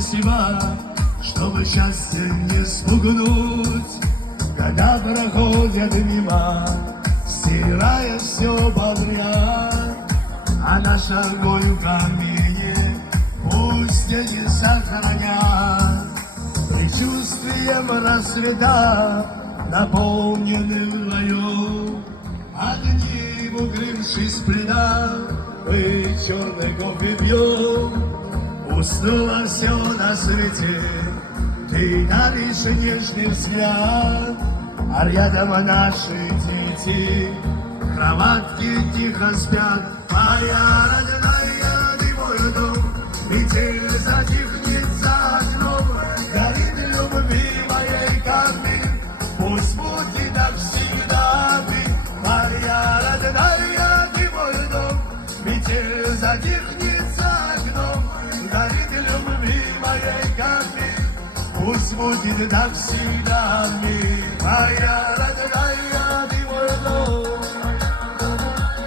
спасибо, чтобы счастье не спугнуть. Года проходят мимо, стирая все подряд, а наш огонь в камине пусть они сохранят. Предчувствием рассвета, наполненным вдвоем, одни, укрывшись в пледах, мы черный кофе пьем. Уснуло все на свете, ты даришь нежный взгляд, а рядом наши дети в кроватке тихо спят. Моя родная, ты мой дом, метель затихнет за окном, горит любви моей камень, пусть будет так всегда ты. Моя родная, ты мой дом, метель затихнет за окном, горит любви моей камень, пусть будет так всегда, моя